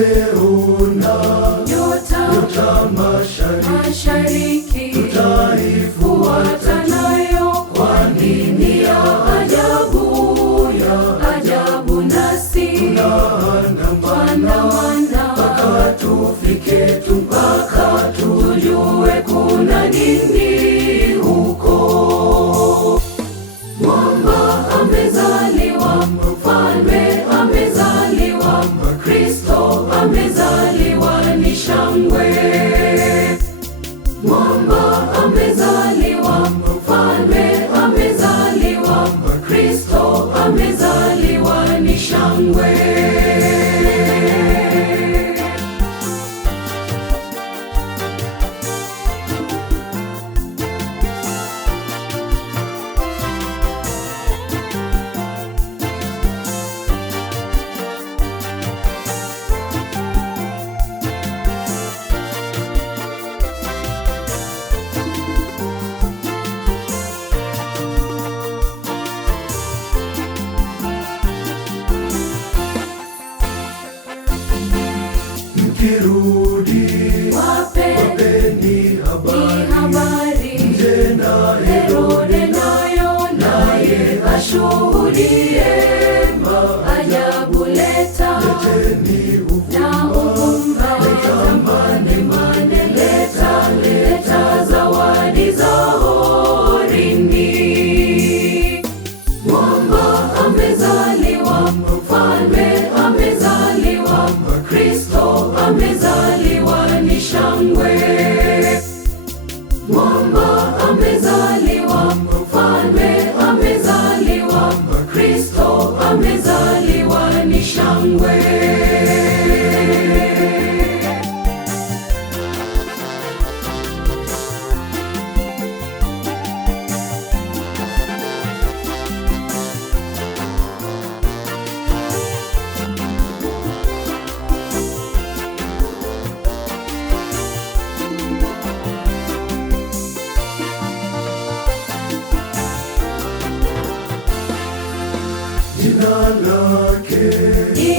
tumeona nyota mashariki, tutaifuata nayo, kwani ni ya ajabu, nasi tunaandamana mpaka tufike, mpaka tujue kuna nini huko. Mwamba amezaliwa, mfalme amezaliwa, Kristo amezaliwa, ni shangwe. Mwamba amezaliwa, mfalme amezaliwa, Kristo amezaliwa, ni shangwe. Mkirudi wapeni habari, nje na Herode naye ashuhudie maajabu. Leteni uvumba, leta mane, leta zawadi za horini. Mwamba amezaliwa, mfalme amezaliwa, Kristo amezaliwa, ni shangwe. Mwamba amezaliwa, mfalme amezaliwa, Kristo amezaliwa, ni shangwe. Jina lake ni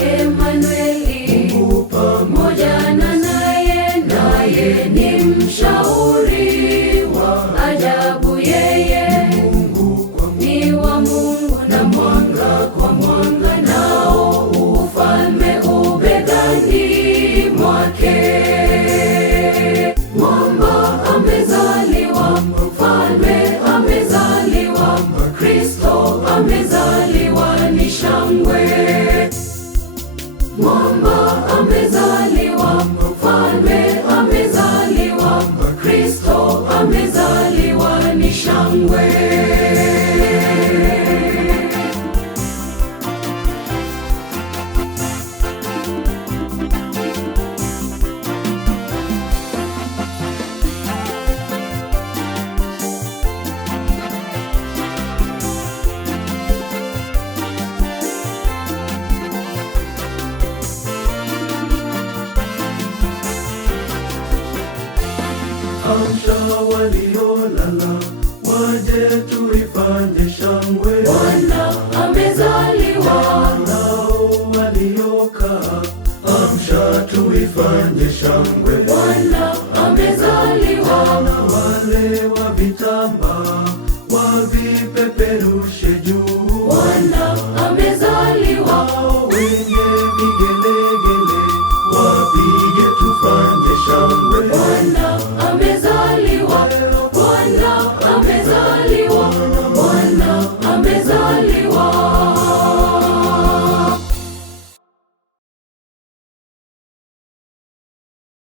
Emanueli, Mungu pamoja naye ni mshauri wa ajabu. Yeye ni wa Mungu na mwanga kwa mwanga, nao ufalme ubegani mwake. Mwamba amezaliwa, mfalme amezaliwa, Kristo amezaliwa, ni shangwe. Mwamba amezaliwa, mfalme amezaliwa, Kristo amezaliwa, ni shangwe. Amsha waliolala, waje tuifanye shangwe. Bwana amezaliwa. Nao waliokaa, amsha tuifanye shangwe. Bwana amezaliwa. Na wale wa vitambaa wavipeperu